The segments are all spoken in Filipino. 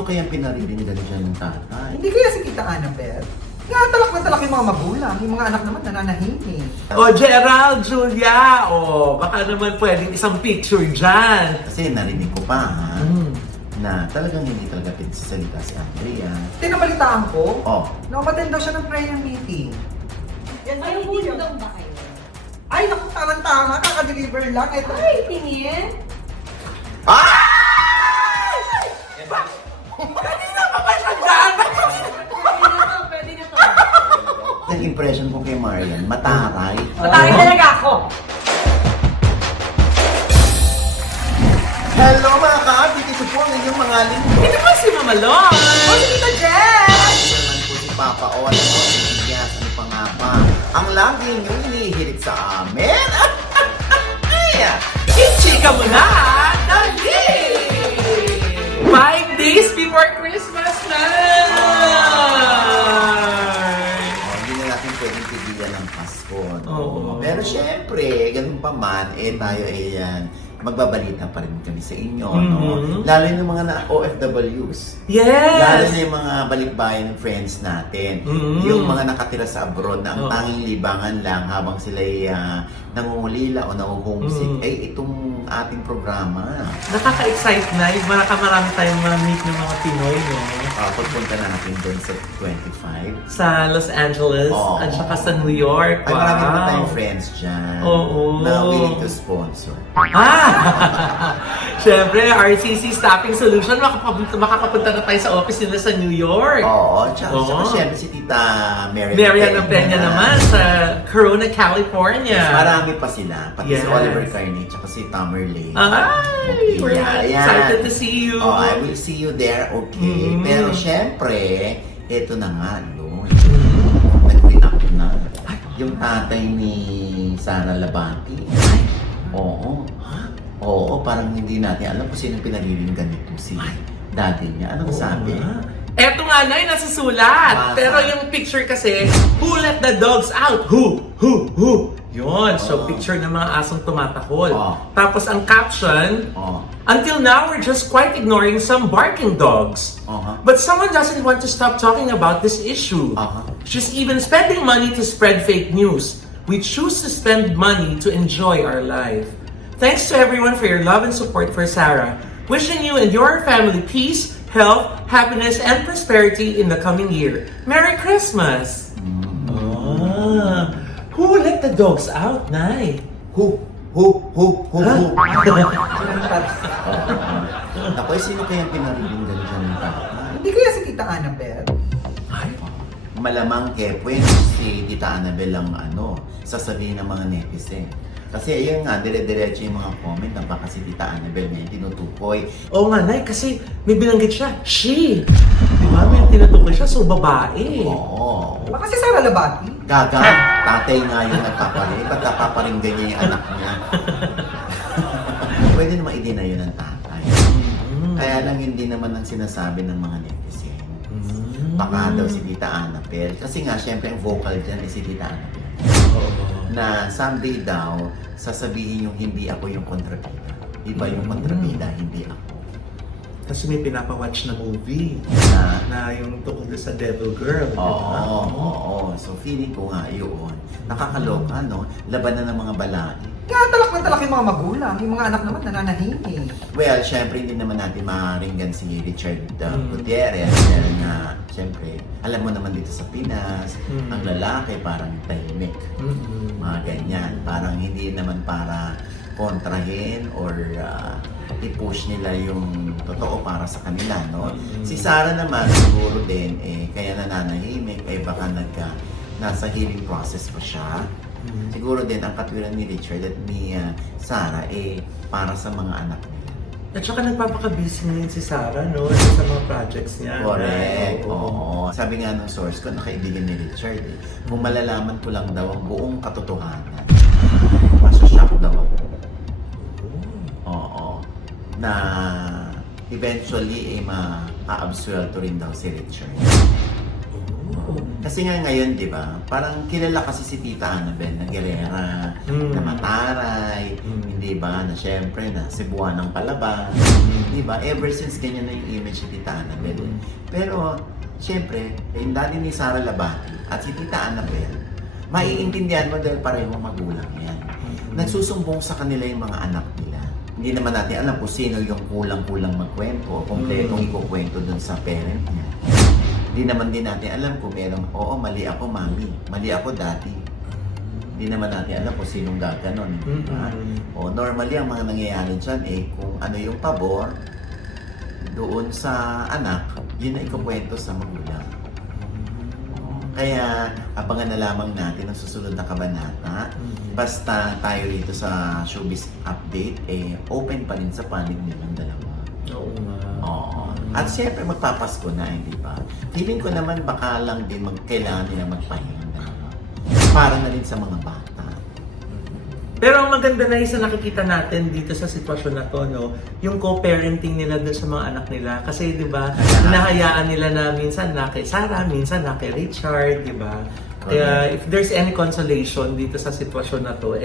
sino kayang pinaririnig dyan ng tatay? Hindi kaya si Tita Annabel? Talak na talak yung mga magulang. Yung mga anak naman nananahimik. O, Gerald, Julia, baka naman pwedeng isang picture dyan. Kasi narinig ko pa, ha? Na talagang hindi talaga pinagsasalita si Andrea. Tinabalitaan ko, Oh. na umattend daw siya ng prayer meeting. Ay, hindi daw ba kayo? Ay, naku, tama, kaka-deliver lang. Ito. Ay, tingin. Kanina pa ba siya dyan? Pwede na to. Ang impression ko kay Marian, mataray. Mataray talaga ako. Hello mga ka-abit, ito po ang inyong mga lingkod. Ito ba si Mama Long? Oh, si Tita Jess! Naman po si Papa Owen o si Tias, ano pa nga ba? Ang lagi niyong inihirit sa amin. Ichika mo na! Dali! 5 days before Christmas na! Hindi na natin pwedeng pigilan ng Pasko. No? Oo. Pero syempre, ganun pa man, tayo magbabalita pa rin kami sa inyo. No? Lalo yung mga OFWs. Lalo Yes! na yung mga balikbayan friends natin. Mhm. Yung mga nakatira sa abroad na ang tanging libangan lang habang sila'y nangungulila o nanguhomesick, ay itong ating programa. Nakaka-excite na yung marami tayong ma-meet ng mga Pinoy, no? Pagpunta natin doon sa 25. Sa Los Angeles Oo. at saka sa New York. Ay, marami na tayong friends dyan. Oo. Na willing to sponsor. Siyempre, RCC Staffing Solution, makakapunta na tayo sa office nila sa New York. Oo. Tsaka Oo. siyempre si Tita Marian ng Peña naman sa Corona, California. Marami pa sila. Pati si Yes. Oliver Carney, tsaka si Tamerlane. Ay! We're Yeah, excited to see you. Oh, I will see you there, okay. Pero syempre, eto na nga, no. Nag-pinak na. Yung tatay ni Sara Labati. Oo. Oo, parang hindi natin alam kung sino pinalilinggan nito si daddy niya. Anong sabi? Eto nga na yung nasusulat. Basa. Pero yung picture kasi, who let the dogs out? Who? Yun. So, picture ng mga asong tumatakol. Tapos ang caption, until now, we're just quite ignoring some barking dogs. But someone doesn't want to stop talking about this issue. She's even spending money to spread fake news. We choose to spend money to enjoy our life. Thanks to everyone for your love and support for Sarah. Wishing you and your family peace, health, happiness, and prosperity in the coming year. Merry Christmas! Who let the dogs out, Nay? Who? Ako, sino kayang pinaririnig dyan ng tatay? Hindi kaya si Tita Annabel? Malamang kepwes si Tita Annabel ang sasabihin ng mga netizen. Kasi ayun nga, dire-diretso yung mga comment na baka si Tita Annabel niya yung tinutukoy. Oo nga, Nay, kasi may binanggit siya, she. Di ba? May tinutukoy siya, so babae. Oo. Baka si Sara Labati? Gaga, tatay nga yung nagpaparing. Pagkapaparinggan niya yung anak niya. Pwede naman i-deny yun ng tatay. Kaya lang hindi naman ang sinasabi ng mga netizen. Baka daw si Tita Annabel. Kasi nga, syempre ang vocal dyan is si Tita Annabel. Na someday daw, sasabihin yung hindi ako yung kontrabida. Iba yung kontrabida, hindi ako. Kasi may pinapawatch na movie na yung tungkol sa Devil Girl. Oo. So feeling ko nga yun. Nakakaloka, no? Labanan ng mga balai. Talak na talak yung mga magulang. Yung mga anak naman nananahimik. Well, syempre hindi naman natin maringgan si Richard Gutierrez. Dahil nga, syempre, alam mo naman dito sa Pinas, ang lalaki parang tahimik. Mga ganyan. Parang hindi naman para kontrahin or i-push nila yung totoo para sa kanila, no? Si Sarah naman, siguro din, kaya nananahimik, baka nasa healing process pa siya. Siguro din, ang katwiran ni Richard at ni Sarah, para sa mga anak nila. At saka nagpapaka-busy ngayon si Sarah, no? Sa mga projects niya. Correct, oo. Sabi nga ng source ko, nakaibigan ni Richard, kung malalaman ko lang daw ang buong katotohanan, masashock daw ako. Oo. Na eventually, ma-absuelto rin daw si Richard. Kasi nga ngayon, di ba, parang kilala kasi si Tita Annabel na gerera, na mataray, hindi ba, na syempre, na Cebuanang palabas, di ba, ever since ganyan na yung image ni Tita Annabel. Pero, syempre, yung daddy ni Sara Labati at si Tita Annabel, maiintindihan mo dahil pareho magulang yan. Nagsusumbong sa kanila yung mga anak nila. Hindi naman natin alam kung sino yung kulang-kulang magkwento o kompletong ikukwento dun sa parent niya. Hindi naman din natin alam kung merong, oo, mali ako mami, mali ako daddy. Hindi naman natin alam kung sinong gaganon. O normally ang mga nangyayari dyan kung ano yung pabor doon sa anak, yun na ikukwento sa magulang. Kaya abangan na lamang natin ang susunod na kabanata. Basta tayo rito sa Showbiz Update, open pa rin sa panig nilang dalawa. Oo nga. Oo. At siyempre magpapasko na, hindi ba? Feeling ko naman baka lang din kailangan nila magpahinga na. Para na rin sa mga bata. Pero ang maganda na isa nakikita natin dito sa sitwasyon na to, no, yung co-parenting nila doon sa mga anak nila. Kasi, di ba, hinahayaan nila na minsan na kay Sarah, minsan na kay Richard, di ba? Kaya if there's any consolation dito sa sitwasyon na to,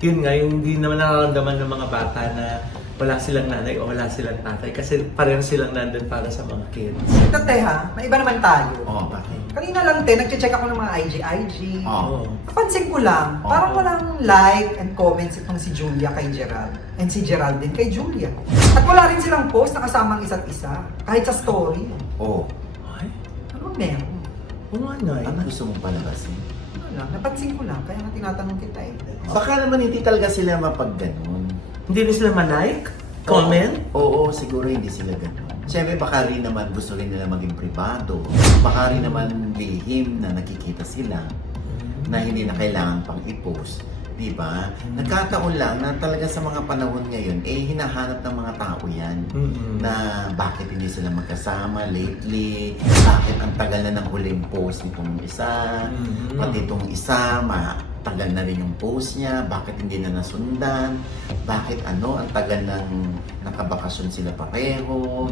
yun nga, yung hindi naman nararamdaman ng mga bata na wala silang nanay o wala silang tatay. Kasi pareho silang nandun para sa mga kids. Ito, Teha, may iba naman tayo. Oo, bakit? Kanina lang, nag-check ako ng mga IG. Oo. Napansin ko lang, parang walang like and comments itong si Julia kay Gerald. And si Gerald din kay Julia. At wala rin silang post na kasama ang isa't isa. Kahit sa story. Oo. Ay, Ano meron? oo nga na. Ano gusto mong palabasin? Ano lang, napansin ko lang. Kaya nga tinatanong kita Baka naman hindi talaga sila mapagganon. Hindi rin sila ma-like? Comment? Oo, siguro hindi sila ganon. Siyempre baka rin naman gusto rin nila maging privado. Baka rin naman lihim na nakikita sila na hindi na kailangan pang i-post. Diba? Nagkataon lang na talaga sa mga panahon ngayon, hinahanap ng mga tao yan. Na bakit hindi sila magkasama lately, bakit ang tagal na ng huling post nitong isa, pati itong isa, tagal na rin yung post niya, bakit hindi na nasundan, bakit ang tagal ng nakabakasyon sila pareho,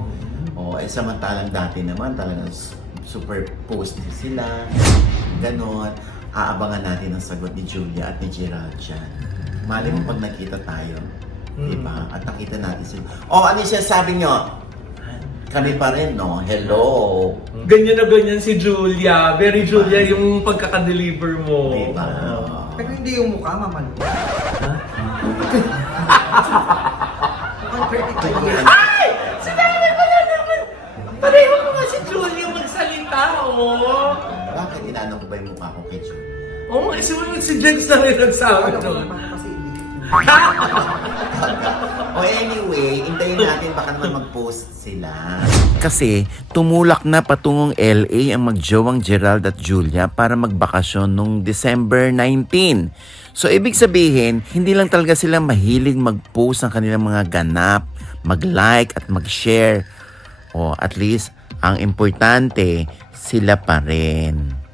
samantalang dati naman talagang super post sila, ganon. Aabangan natin ang sagot ni Julia at ni Gerald dyan. Mali mo pag nakita tayo, diba? At nakita natin sila. Ano siya sabi nyo? Kami pa rin, no? Hello! Ganyan na ganyan si Julia. Very Julia yung pagkakadeliver mo. Diba? Pero hindi yung mukha, mamalo. Mukhang 32 years. Ay! Sinabi ko na naman! Pareho mo nga si Julia magsalita, oh! Bakit inaano ko ba yung mukha ko kay Julia? Oo, si Jens na rin nagsabi Ano doon. kasi hindi. Anyway, hintayin natin baka naman mag-post sila. Kasi tumulak na patungong LA ang magjowang Gerald at Julia para magbakasyon nung December 19. So ibig sabihin, hindi lang talaga sila mahilig mag-post ng kanilang mga ganap, mag-like at mag-share. At least, ang importante, sila pa rin.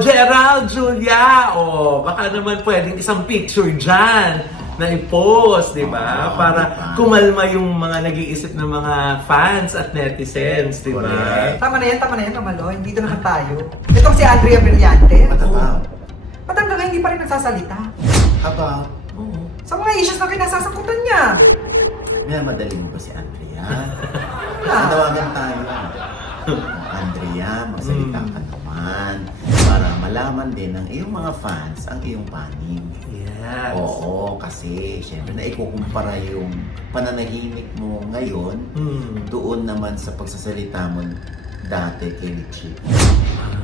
Gerald, Julia, baka naman pwedeng isang picture dyan na i-post, di ba? Para kumalma yung mga nag-iisip ng mga fans at netizens, di ba? Tama na yan, Mamaloy. Dito naman tayo. Itong si Andrea Brillante. Ba't hanggang ngayon hindi pa rin nagsasalita? About? Sa mga issues na kinasasakutan niya. Madali mo ba si Andrea? Wala. Tawagan tayo. Andrea, magsalita ka naman para malaman din ng iyong mga fans ang iyong panig. Yes. Oo, kasi syempre na ikukumpara yung pananahimik mo ngayon doon naman sa pagsasalita mo dati kay Richie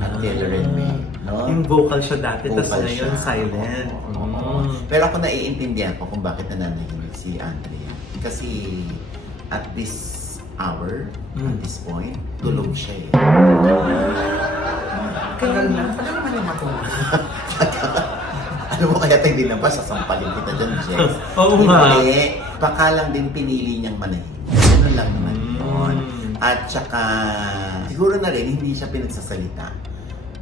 at Taylor and May, no? Yung vocal siya dati, tapos Vocal ngayon siya. silent. Oo. Pero ako naiintindihan ko kung bakit nananahimik si Andrea. Kasi at this hour, at this point, tulog siya Tagal na. Tagal naman yung matulog. Ano mo kaya tayo din lang ba? Sasampalin kita dyan, Jess. Oo nga. Hindi. Baka lang din pinili niyang manahimik. Ganun lang naman yun. At saka, siguro na rin, hindi siya pinagsasalita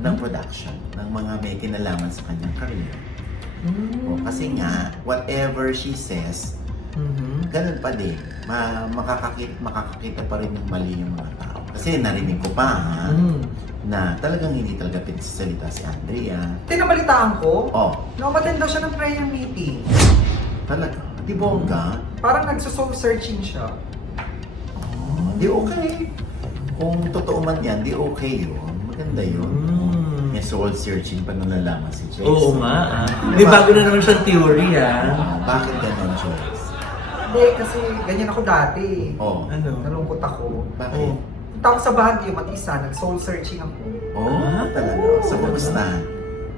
ng production, ng mga may kinalaman sa kanyang career. Kasi nga, whatever she says, ganun pa din. Makakakita pa rin ng mali yung mga tao. Kasi narinig ko pa, na talagang hindi talaga pinagsasalita si Andrea. Tinabalitaan ko, Oh, na-attend daw siya ng prayer meeting. talaga. Di bongga? Parang nagso-soul searching siya. Di okay. Kung totoo man yan, di okay yun. Maganda yun. May soul searching pa nung nalaman si Jess. Oo nga. May bago na naman siyang theory Bakit ganon, Jess? Hindi, kasi ganyan ako dati. Oh. Ano? Nalungkot ako. Bakit? Punta ako sa Baguio, mag-isa, nag-soul searching ako. Oh, talaga. So, kumusta?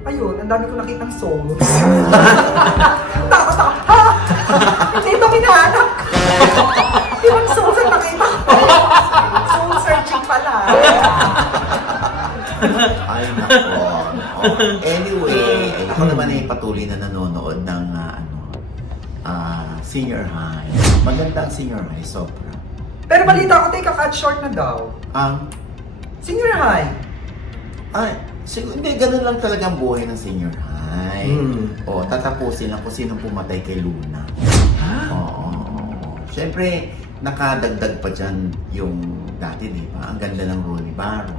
Ayun, ang dami ko nakitang souls. Takot ako, ha? Hindi ito hinahanap ko. Ibang souls ang nakita ko. Soul searching pala. Ay, nako. Oh. Anyway, ako naman ay patuloy na nanonood ng senior high. Maganda ang senior high, sobra. Pero balita ko, take a cut short na daw. Senior high. Ay, hindi, ganun lang talaga ang buhay ng senior high. O, tatapusin lang kung sinong pumatay kay Luna. Oo. Siyempre, nakadagdag pa dyan yung dati, di ba? Ang ganda ng Ronnie Barro.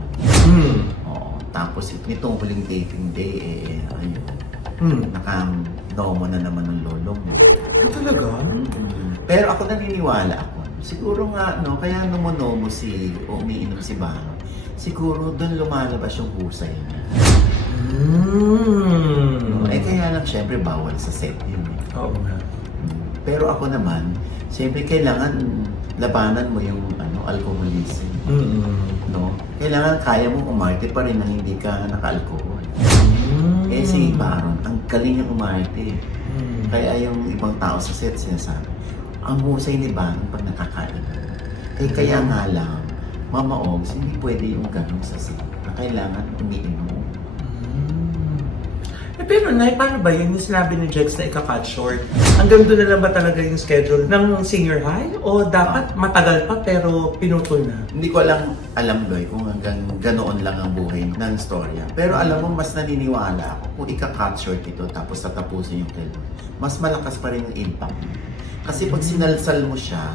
Oo. Tapos, nitong huling taping day, ayun. Naka-nomo na naman ng lolo mo. Talaga? Pero ako naniniwala ako. Siguro nga, no, kaya numunomo umiinom si Barro. Siguro doon lumalabas yung husay niya. Kaya lang syempre bawal sa set yun. Oo nga. Pero ako naman, syempre kailangan labanan mo yung alcoholism. No? Kailangan kaya mong umarte pa rin nang hindi ka naka-alcohol. Si Baron, ang galing niyang umarte. Kaya yung ibang tao sa set sinasabi, ang husay ni Baron pag nakakain. Kaya nga lang, Mama Ogs, hindi pwede yung ganun sa set. Kailangan umiinom. Pero Nay, paano ba yun yung sinabi ni Jex na ika-cut short? Hanggang doon na lang ba talaga yung schedule ng senior high? O dapat matagal pa pero pinutol na? Hindi ko alam Loy, kung hanggang ganoon lang ang buhay ng storya. Pero alam mo, mas naniniwala ako kung ika-cut short ito tapos tatapusin yung film. Mas malakas pa rin yung impact. Kasi pag sinalsal mo siya,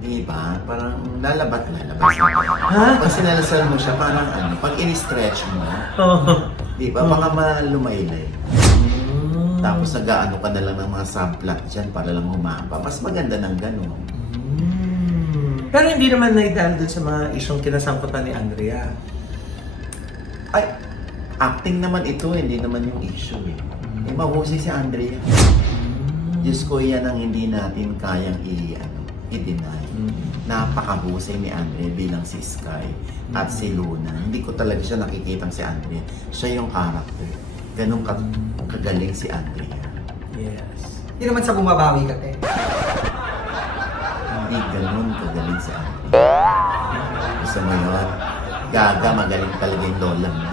di ba? Parang lalabas. Pag sinalsal mo siya, parang pag in-stretch mo, di ba? Baka malumaylay. Tapos nag-aano ka na lang ng mga subplot dyan para lang humapa. Mas maganda ng gano'n. Pero hindi naman naidahil dun sa mga isyong kinasangkutan ni Andrea. Ay, acting naman ito, hindi naman yung issue eh. Mahusay si Andrea. Diyos ko, yan ang hindi natin kayang i-deny. Napakahusay ni Andrea bilang si Sky at si Luna. Hindi ko talaga siya nakikitang si Andrea. Siya yung character. Ganun kagaling si Andrea. Yes. Hindi naman sa bumabawi ka, te. Hindi ganun kagaling si Andrea. Gusto mo yun? Gaga, magaling talaga yung lola mo.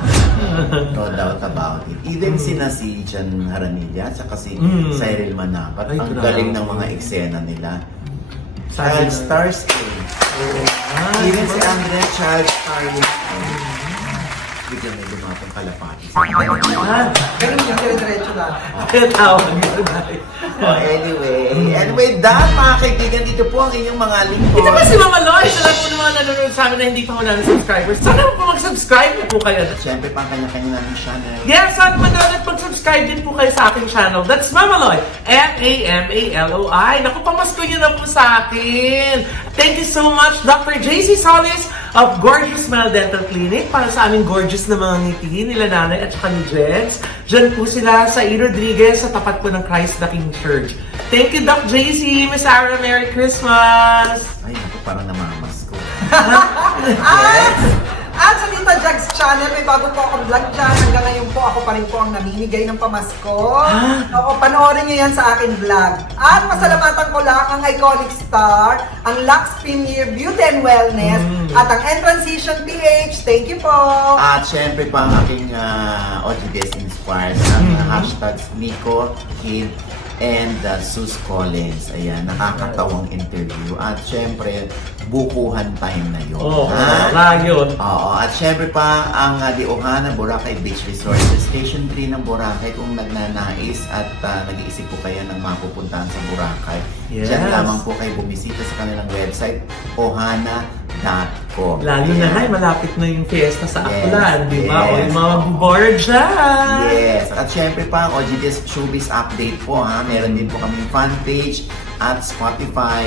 No doubt about it. Even si Jan Haranilla at saka si Cyril Manapat, Ay, ang grabe. galing ng mga eksena nila. Sabi Child mo. stars eh. Even si Andrea, child star yun. Bigyan may dumapang kalapati sa Ganun yung dire-diretso lang. Kaya tawag yun, Nay. Anyway, and with that, mga kaibigan, dito po ang inyong mga lingkod. Ito ba si Mama Loy? Sa lahat po ng mga nanonood sa amin na hindi pa wala ng subscribers. Sana po mag-subscribe na po kayo. Siyempre, pang kanya-kanya namin channel. Yes, sana manood at mag-subscribe din po kayo sa aking channel. That's Mama Loy. M-A-M-A-L-O-I. Naku, pamasko niyo na po sa akin. Thank you so much, Dr. JC Solis of Gorgeous Smile Dental Clinic para sa aming gorgeous na mga ngiti nila nanay at saka ni Jets. Diyan po sila sa E. Rodriguez sa tapat po ng Christ the King Church. Thank you, Doc JC. Miss Ara, Merry Christmas! Ay, ako parang namamas ko. At sa Tita Jags channel, may bago po akong vlog dyan. Hanggang ngayon po, ako pa rin po ang namimigay ng pamasko. Oo, panoorin nyo yan sa akin vlog. At pasalamatan ko lang ang iconic star, ang Lux Premier Beauty and Wellness, at ang Entrancision PH. Thank you po! At syempre pa ang aking OGBS Inspires, ang hashtags Nico, Kid, and Sus Collins. Ayan, nakakatawang interview. At syempre, bukuhan time na yun. Oo, ha? rayon. Oo, at syempre pa ang Di Ohana Boracay Beach Resort sa Station 3 ng Boracay kung nagnanais at nag-iisip po kayo ng mapupuntahan sa Boracay. Yes. Diyan lamang po kayo bumisita sa kanilang website, ohana.com. ko. Lalo na nga, malapit na yung fiesta sa Yes, Aklan, di ba? yes. O yung mga buboard dyan. Yes. At syempre pa, ang OGDS Showbiz Update po ha. Meron din po kaming fan page at Spotify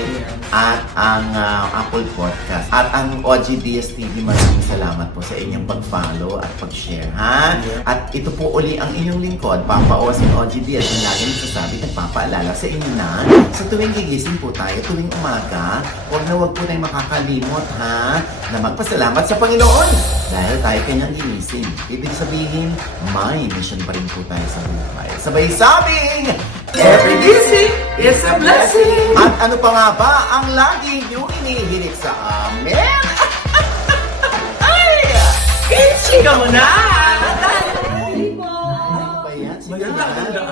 at ang Apple Podcast. At ang OGDS TV, maraming salamat po sa inyong pag-follow at pag-share ha. At ito po uli ang inyong lingkod, Papa Osin OGDS, yung lagi nagsasabi, nagpapaalala sa inyo na sa tuwing gigising po tayo, tuwing umaga, huwag po tayong makakalimot ha, na magpasalamat sa Panginoon dahil tayo kanyang ginising. Ibig sabihin, may mission pa rin po tayo sa buhay. Sabay sabing, Every gising is a blessing. at ano pa nga ba ang lagi niyong inihilig sa amin? Ay! Chika mo na! Hindi po. Ano ba yan? Sige Maganda, na. maganda.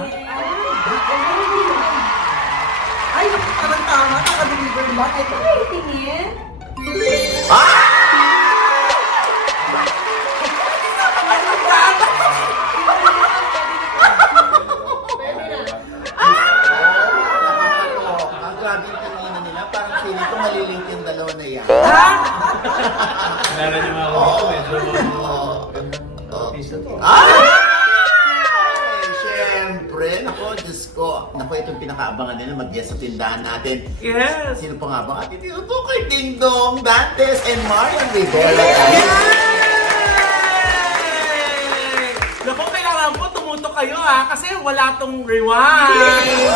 Ay, parang tama, naka-deliver lang. Ito. Ay, tingin. Nakakaloka. Grabe yung kanina nila. Parang feeling ko malilink yung dalawa na yan. Meron yung mga Ay! Siyempre! Naku, Diyos ko. Naku, itong pinakaabangan nila mag-guest sa tindahan natin. Yes! Sino pa nga ba? At itinutukoy Ding Dong, Dantes, and Marian Rivera. Naku, kailangan po tumuto kayo ha, kasi wala tong rewind.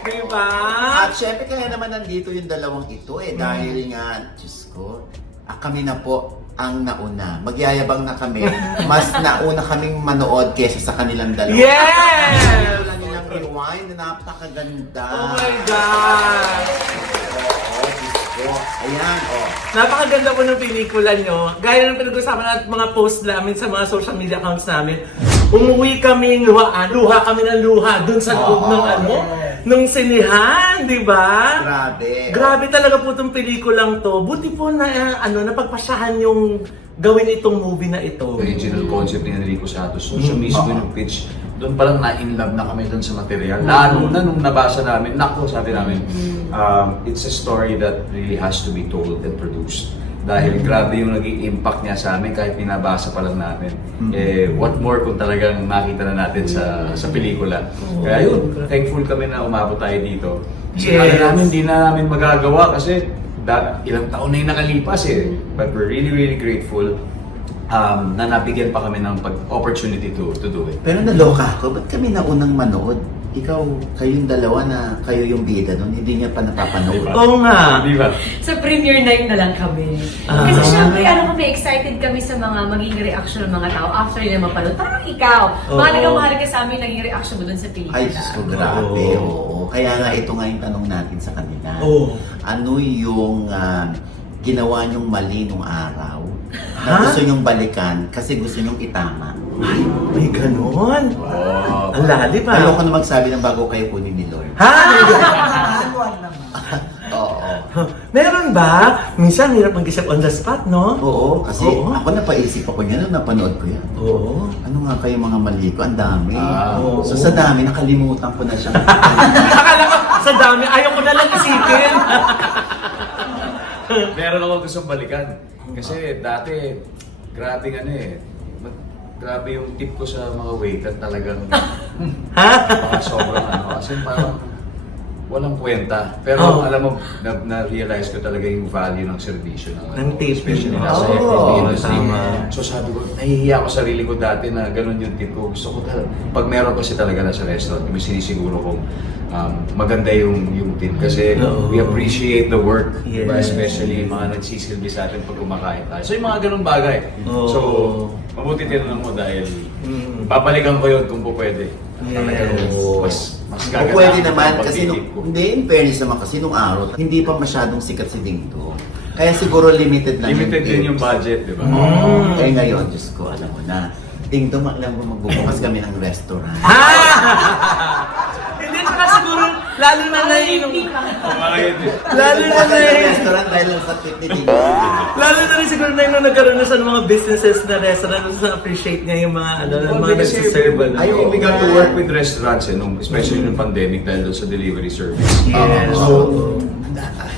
Diba? At syempre kaya naman nandito yung dalawang ito dahil nga, Diyos ko, kami na po ang nauna. Magyayabang na kami. Mas nauna kaming manood kesa sa kanilang dalawa. Yes! Wala nilang rewind na napakaganda. Oh my God! Oo, Diyos ko. Ayan, oh. Napakaganda po ng pelikula nyo. Gaya ng pinag-usapan natin mga post namin sa mga social media accounts namin. Umuwi kaming luha kami ng luha dun sa loob ng ng sinihan, di ba? Grabe. Grabe talaga po itong pelikulang to. Buti po na napagpasyahan yung gawin itong movie na ito. Original concept ni Enrico Santos. So, siya mismo yung pitch. Doon palang na-inlove na kami doon sa material. Lalo na nung nabasa namin, naku, sabi namin, it's a story that really has to be told and produced. Dahil grabe yung naging impact niya sa amin kahit pinabasa pa lang namin. Eh, what more kung talagang makita na natin sa pelikula. Kaya yun, thankful kami na umabot tayo dito. Kasi namin, hindi na namin magagawa kasi ilang taon na yung nakalipas eh. But we're really, really grateful na nabigyan pa kami ng opportunity to do it. Pero naloka ako, ba't kami naunang manood? Ikaw, kayong dalawa na kayo yung bida nun, hindi niya pa napapanood. Oo nga. Di ba? Sa premiere night na lang kami. Kasi syempre, kami, excited kami sa mga magiging reaction ng mga tao after nila mapanood. Parang ikaw, mahal ka sa amin, naging reaction mo dun sa pelikula. Ay, Diyos ko, grabe. Oo. Kaya nga, ito nga yung tanong natin sa kanila. Oo. Ano yung ginawa niyong mali nung araw na gusto niyong balikan kasi gusto niyong itama? Ay, may ganon. Ang lalim ah. Ayoko na magsabi ng bago kayo kunin ni Lord. Ha? Huwag naman. Oo. Meron ba? Minsan hirap mag-isip on the spot, no? Oo, kasi Oo. ako napaisip ako niya nung napanood ko yan. Oo. Ano nga kayo mga mali ko? Ang dami. oo. So sa dami, nakalimutan ko na siyang Akala ko sa dami, ayaw ko na lang isipin. Meron ako gustong balikan. Kasi dati, grabe grabe yung tip ko sa mga waiter talagang baka sobrang kasi parang walang kwenta. Pero alam mo, na-realize ko talaga yung value ng servisyo Ng tip. especially nasa Oo, F&B industry. tama. So sabi ko, nahihiya ko sarili ko dati na ganun yung tip ko. Gusto ko talaga, pag meron kasi talaga na sa restaurant, may sinisiguro kong maganda yung tip kasi Oo. we appreciate the work, Yes. diba? Especially yung mga nagsisilbi sa atin pag kumakain tayo. So yung mga ganung bagay. Oo. So, mabuti tinanong mo dahil babalikan ko yun kung po pwede. Talagang mas O gaganda pwede naman ang kasi pagtitip ko. hindi, in fairness naman kasi nung araw, hindi pa masyadong sikat si Ding Dong. Kaya siguro limited lang Limited yung din tips. yung budget, di ba? Eh ngayon, Diyos ko, alam mo na. Ding Dong, alam mo magbubukas kami ng restaurant. Hindi, saka siguro, lalo na naiinom. Lalo na Bukas ng naiinom. restaurant dahil lang sa tip ni Ding Dong. Lalo na rin siguro na yung nagkaroon na sa mga businesses na restaurant, na appreciate niya yung mga, mga nagsiserve. I think we got to work with restaurants, especially nung pandemic dahil doon sa delivery service. Yes. So, ang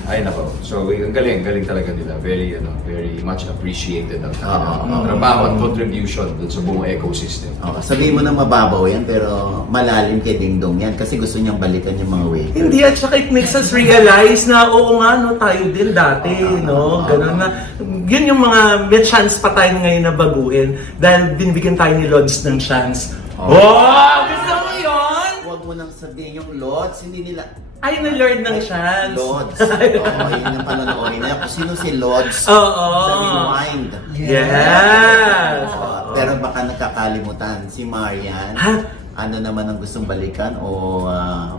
Ay nako. So ang galing talaga nila. Very much appreciated ang trabaho at contribution dun sa buong ecosystem. Sabihin mo na mababaw yan, pero malalim kay Ding Dong yan kasi gusto niyang balikan yung mga waiter. Hindi, at saka it makes us realize na oo nga, no, tayo din dati, no? Ganun na. Yun yung mga, may chance pa tayo ngayon na baguhin dahil binibigyan tayo ni Lods ng chance. Oh! Gusto mo yun? Huwag mo nang sabihin yung Lods, hindi nila... Ay, na-learn ng chance. Lods. Yun yung panonoorin na. Kung sino si Lods Oo. sa Rewind. Yes! Pero baka nakakalimutan si Marian. Ha? Ano naman ang gustong balikan o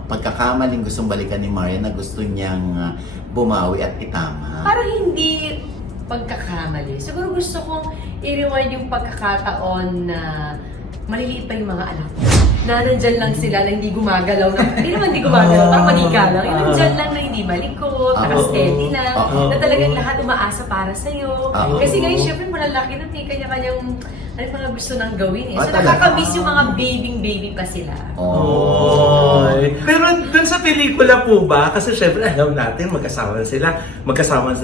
pagkakamaling gustong balikan ni Marian na gusto niyang bumawi at itama. Parang hindi pagkakamali. Siguro gusto kong i-rewind yung pagkakataon na maliliit pa yung mga anak ko. Na nandyan lang sila na hindi gumagalaw. Hindi naman hindi gumagalaw, parang manika lang. Yung nandyan lang na hindi malikot, naka-steady lang. Na talagang lahat umaasa para sa'yo. Kasi ngayon, syempre, malalaki na kanya-kanyang ano mga gusto nang gawin eh. So nakakamiss yung mga baby pa sila. Pero dun sa pelikula po ba, kasi syempre alam natin magkasama sila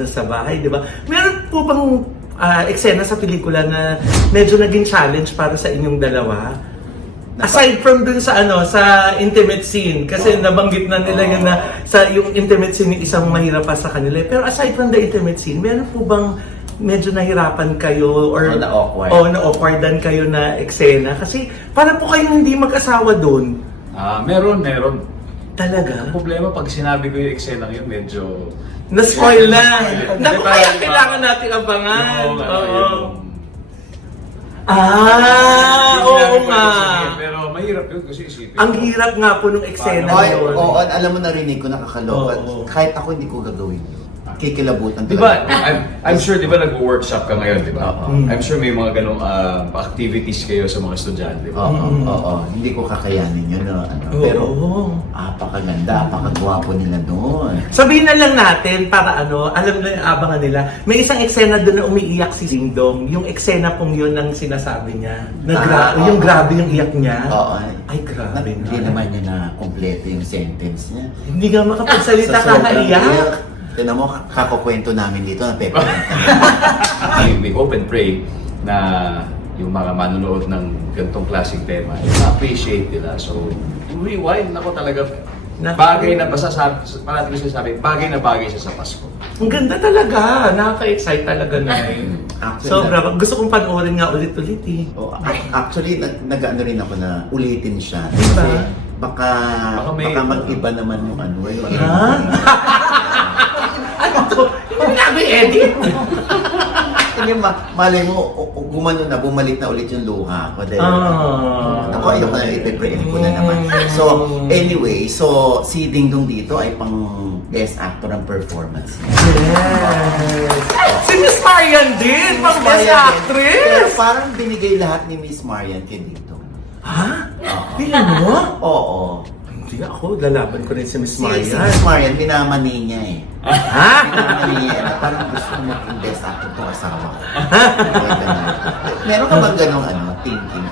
sa bahay, di ba? Meron po bang eksena sa pelikula na medyo naging challenge para sa inyong dalawa? Aside from dun sa sa intimate scene, kasi nabanggit na nila yun na sa yung intimate scene yung isang mahirap pa sa kanila. Pero aside from the intimate scene, meron po bang medyo nahirapan kayo or na-awkward. Na-awkwardan kayo na eksena? Kasi parang po kayong hindi mag-asawa doon. Meron. Talaga? Ang problema pag sinabi ko yung eksena yun, medyo... Na-spoil na! Naku, Diba? kaya kailangan natin abangan. Oo nga. Pero mahirap yun kasi isipin. Ang hirap nga po nung eksena yun. Alam mo, narinig ko, nakakaloka. Kahit ako hindi ko gagawin yun. Kikilabutan Di ba? I'm sure, di ba nag-workshop ka ngayon, di ba? I'm sure may mga ganong activities kayo sa mga estudyante. Oo. Hindi ko kakayanin yun. Pero, apakaganda, apakagwapo nila doon. Sabihin na lang natin para alam na yung abangan nila. May isang eksena doon na umiiyak si Ding Dong. Yung eksena pong yun ang sinasabi niya. Yung grabe yung iyak niya. Oo. Ay, grabe na. Hindi naman niya na kompleto yung sentence niya. Hindi nga makapagsalita, kakaiyak. Tinan mo, kakukwento namin dito na peppermint We hope and pray na yung mga manonood ng ganitong klaseng tema, appreciate nila. So, rewind ako talaga. Bagay na parati ko sinasabi, bagay siya sa Pasko. Ang ganda talaga. Nakaka-excite talaga na yun. Sobra. Gusto kong panoorin nga ulit-ulit eh. Actually, nag-ano rin ako na ulitin siya. Diba? Kasi baka mag-iba naman yung Ano to? Hindi namin edit. Hindi, malay mo, bumalik na ulit yung luha ko. Ako, ayoko na ipiprint ko na naman. So, anyway, si Ding Dong dito ay pang best actor ng performance. Yes! Si Miss Marian din! Pang best Pero actress! parang binigay lahat ni Miss Marian kay Ding Dong. Ha? Pila mo? Oo. Hindi ako, lalaban ko rin si Miss Si Marian. Miss Marian, binamani niya eh. Ha? Binamani niya na parang gusto ko maging best actor itong asawa ko. Meron ka bang ganong thinking,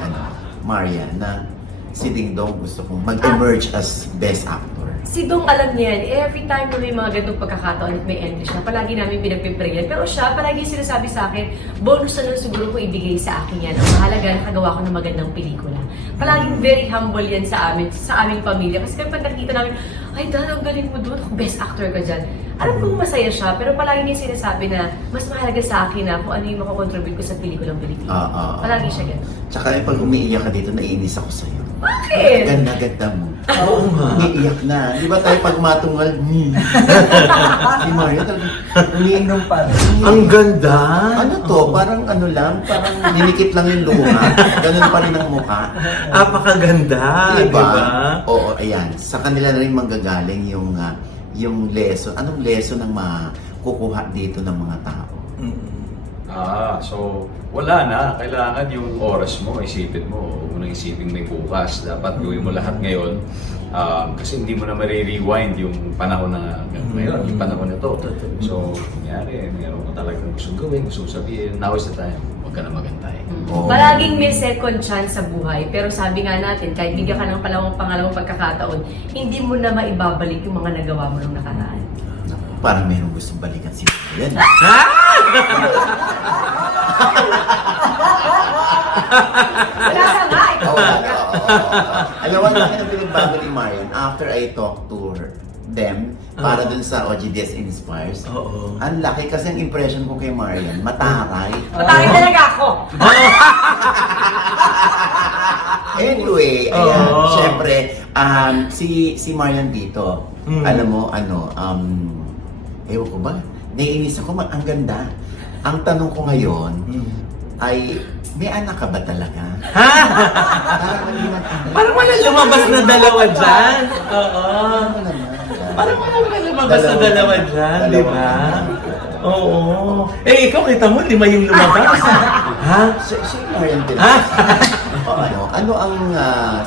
Marian, na si Ding Dong gusto kong mag-emerge as best actor? Si Dong alam niya yan. Every time na may mga ganitong pagkakataon at may end siya, palagi namin pinagpiprayan. Pero siya, palagi sinasabi sa akin, bonus na lang siguro ko ibigay sa akin yan. Ang mahalaga, nakagawa ko ng magandang pelikula. Palaging very humble yan sa aming pamilya. Kasi kapag nakikita namin, ay Dan, ang galing mo doon, best actor ka dyan. Alam kong masaya siya, pero palagi niya sinasabi na mas mahalaga sa akin na kung ano yung makakontribute ko sa pelikulang Pilipino. Palagi siya gano'n. Tsaka pag umiiyak ka dito, naiinis ako sa'yo. Bakit? Ganda-ganda mo. Oo nga. Umiiyak na. Di ba tayo pag matungal, si Mario talagang umiinom pa rin. Ang ganda! Ano to? Parang parang dinikit lang yung luha. Ganun pa rin ang mukha. Apakaganda, Diba? diba? Oo, ayan. Sa kanila na rin manggagaling yung lesson. Anong lesson ang makukuha dito ng mga tao? So wala na. Kailangan yung oras mo, isipin mo. Huwag mo nang isipin may bukas. Dapat gawin mo lahat ngayon. Kasi hindi mo na marirewind yung panahon na ngayon, yung panahon na to. So, nangyari, meron mo talagang gustong gawin, gustong sabihin. Now is the time. ka na maganda eh. Oo. Palaging may second chance sa buhay, pero sabi nga natin, kahit bigyan ka ng pangalawang pagkakataon, hindi mo na maibabalik yung mga nagawa mo nung nakaraan. Naku, parang merong gustong balikan si Marian. Wala ka nga, ikaw. Alam mo, laki ng pinagbago ni Marian after I talked to them para dun sa OGDS Inspires. Oo. Ang laki kasi ang impression ko kay Marian, mataray. Matakin talaga ako. Anyway, ayan, Oo. syempre, si Marian dito, alam mo, ewan ko ba, naiinis ako, ang ganda. Ang tanong ko ngayon, ay, may anak ka ba talaga? Parang maliwan anak. Parang walang lumabas na dalawa dyan. Oo. Ano naman? Parang walang lumabas na dalawa dyan, di ba? Oo. Eh, ikaw kita mo, 5 yung lumabas. Ha? Si Marian din. Ano ang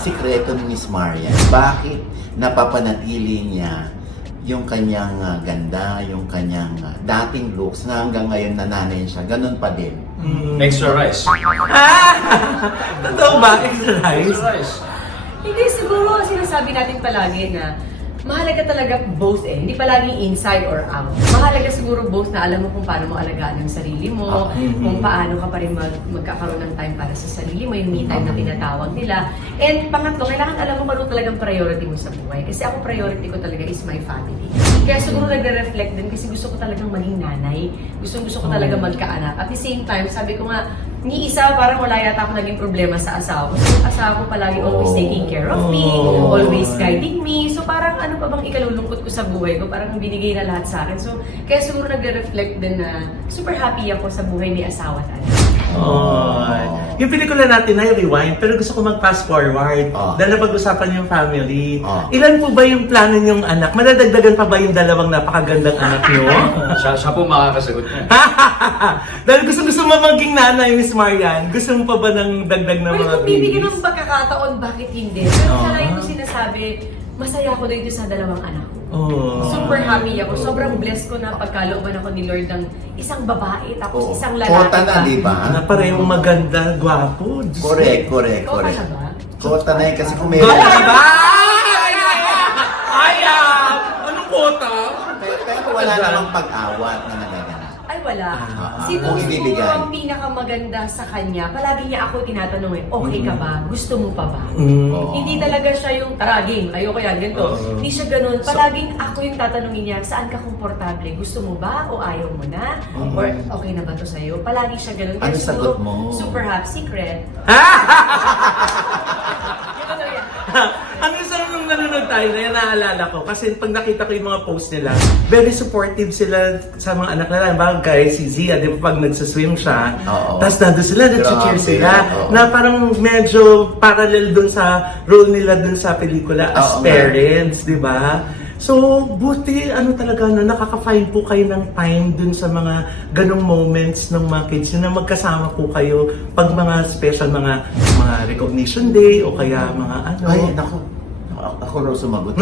sikreto ni Miss Marian? Bakit napapanatili niya yung kanyang ganda, yung kanyang dating looks na hanggang ngayon nananay siya, ganun pa din? Extra rice. Totoo ba? Exercise? Extra rice. Hindi, siguro sinasabi natin palagi na mahalaga talaga both eh. Hindi palaging inside or out. Mahalaga siguro both na alam mo kung paano mo alagaan yung sarili mo, kung paano ka pa rin magkakaroon ng time para sa sarili mo, yung me time na tinatawag nila. And pangatlo, kailangan alam mo kung ano talagang priority mo sa buhay. Kasi ako priority ko talaga is my family. Kaya siguro nagre-reflect din kasi gusto ko talagang maging nanay. Gusto ko talaga magkaanak. At the same time, sabi ko nga, ni isa, parang wala yata ako naging problema sa asawa ko. So, asawa ko palagi always taking care of me, always guiding me. So, parang ano pa bang ikalulungkot ko sa buhay ko? Parang binigay na lahat sa akin. So, kaya siguro nagre-reflect din na super happy ako sa buhay ni asawa at anak. Oh. Yung pelikula natin ay rewind, pero gusto ko mag-fast forward. Dahil napag-usapan yung family. Ilan po ba yung plano niyong anak? Madadagdagan pa ba yung dalawang napakagandang anak niyo? Siya po makakasagot niya. Dahil gusto mo maging nanay, Miss Marian. Gusto mo pa ba ng dagdag na Well, mga kung bibigyan babies? ng pagkakataon, bakit hindi? Pero sa layo ko sinasabi, masaya ako dito sa dalawang anak ko. Oh. Super happy ako. Sobrang blessed ko na pagkalooban ako ni Lord ng isang babae tapos isang lalaki. Kota na, di ba? Na parehong maganda, gwapo. Diyos ko. Correct. Ikaw pa siya ba? Kota na yun kasi kung meron. Kota ba? Anong kota? Pero wala namang pag-awat na nagaganap. Ay, wala. Kung Siguro ibibigay. ang pinakamaganda sa kanya, palagi niya ako tinatanong okay ka ba? Gusto mo pa ba? Oo. Hindi talaga siya yung, tara game, ayoko yan, ganito. Hindi siya ganun. Palaging ako yung tatanungin niya, saan ka komportable? Gusto mo ba o ayaw mo na? Or okay na ba to sa'yo? Palagi siya ganun. Ano Kaya sagot siguro, mo? Super happy secret. Ganun na yan. Ang isang nung nanonood tayo na yan, naalala ko. Kasi pag nakita ko yung mga post nila, very supportive sila sa mga anak nila. Bagay, si Zia, di ba pag nagsaswim siya, Oo. tapos nandun sila, nag-cheer Grabe, sila. oo. Na parang medyo parallel dun sa role nila dun sa pelikula as Oo, parents, di ba? So, buti, talaga, nakaka-find po kayo ng time dun sa mga ganong moments ng mga kids na magkasama po kayo pag mga special, mga recognition day o kaya mga ano. Ay, naku. Ako raw sumagot.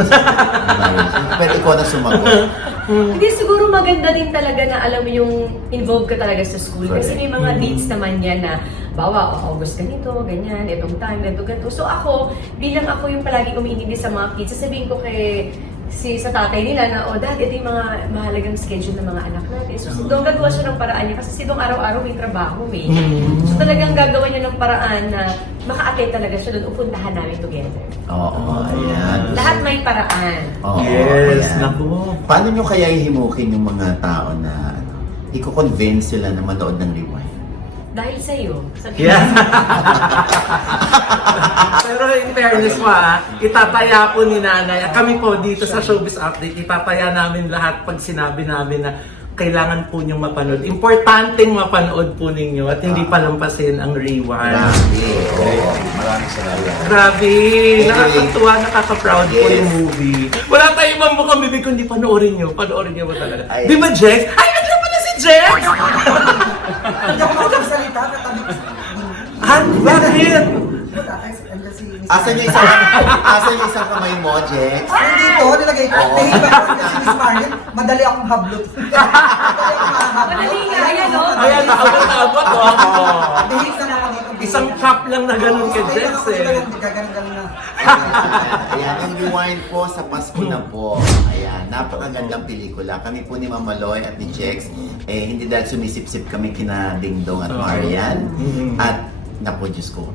Pero ikaw na sumagot. Hindi, siguro maganda din talaga na alam mo yung involved ka talaga sa school. Kasi may mga dates naman yan na, bawa, August ganito, ganyan, itong time, ganito. So ako, bilang ako yung palagi umiintindi sa mga kids, sasabihin ko sa tatay nila na, dad, ito yung mga mahalagang schedule ng mga anak natin. So, doon gagawa siya ng paraan niya kasi si Dong araw-araw may trabaho eh. So, talagang gagawa niya ng paraan na maka-attend talaga siya doon, upuntahan namin together. Oo, ayan. Lahat may paraan. Oo, Yes, ayan. naku. Paano nyo kaya ihimukin yung mga tao na i-convince sila na manood ng rewind? Dahil sa'yo. Yeah. Pero in fairness pa, itataya po ni nanay, at kami po dito sa Showbiz Update, itataya namin lahat pag sinabi namin na kailangan po niyong mapanood. Importanteng mapanood po ninyo at hindi palampasin ang rewind. Grabe. Oo. Maraming salamat. Grabe! Nakakatuwa, nakaka-proud po yung movie. Wala tayong ibang bukang bibig kundi panoorin nyo. Panoorin nyo ba talaga? Ay. Di ba, Jex? Ay, nandiyan pala si Jex! Hindi ako makapagsalita, katabi ko sa Ah, bakit? wala, kasi Asan yung isang kamay mo, Jex? Dito, nilagay ko. Oo. Dahil ba ako si Miss Marian, madali akong hablot. Madali nga, ayan, no? Ayan, naabot-abot, oh. Bihis na ako dito. Isang cup lang na ganun kay Jex, eh. Gaganong na. Ayan, ang rewind po sa Pasko na po. Ayan, napakagandang pelikula. Kami po ni Mama Loy at ni Jex, hindi dahil sumisip-sip kami kina Dingdong at Marian. At, naku, Diyos ko,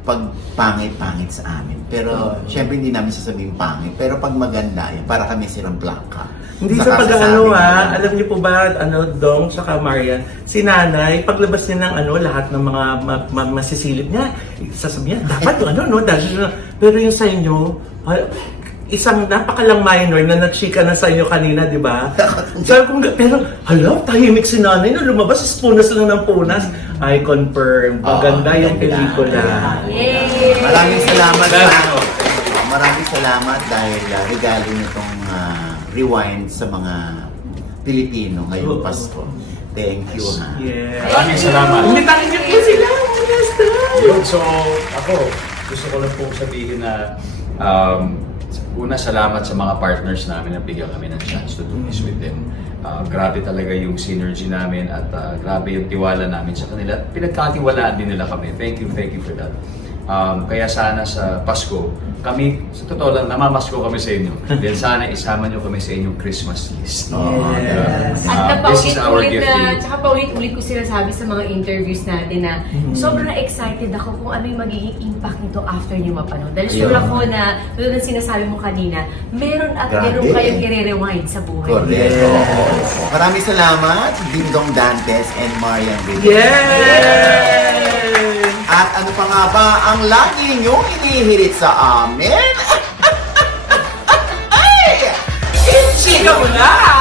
pag pangit-pangit sa amin. Pero, syempre hindi namin sasabihin pangit. Pero pag maganda, para kami sirang plaka. Hindi sa pag-ano alam niyo po ba, Dong, saka Marian, si Nanay, paglabas niya ng lahat ng mga masisilip niya, sasabihin niya, dapat yung dahil, pero yung sa inyo, isang napakalang minor na na-chika na sa inyo kanina, di ba? Sabi ko, pero, tahimik si Nanay na lumabas, punas lang ng punas. I confirm, maganda yung pelikula. Yay! Maraming salamat maraming salamat dahil regalo nitong rewind sa mga Pilipino ngayong Pasko. Thank you, ha. Yeah. Maraming salamat. Hindi tayo po sila. Yun, so ako, gusto ko lang po sabihin na una, salamat sa mga partners namin na bigyan kami ng chance to do this with them. Grabe talaga yung synergy namin at grabe yung tiwala namin sa kanila. Pinagkatiwalaan din nila kami. Thank you for that. Kaya sana sa Pasko, kami, sa totoo lang, namamasko kami sa inyo. Then sana isama nyo kami sa inyong Christmas list. Yes. At This is our napaulit-ulit gift to you. na, tsaka paulit-ulit ko sinasabi sa mga interviews natin na sobrang excited ako kung ano yung magiging impact nito after nyo mapanood. Dahil sure Yeah. ako na, tulad ng sinasabi mo kanina, meron at Grabe. meron kayong i-rewind sa buhay. Correct. Yes. Oo. Maraming salamat, Dingdong Dantes and Marian Rivera. Yes! At ano pa nga ba ang lagi niyong inihirit sa amin? Ay! Chika mo na!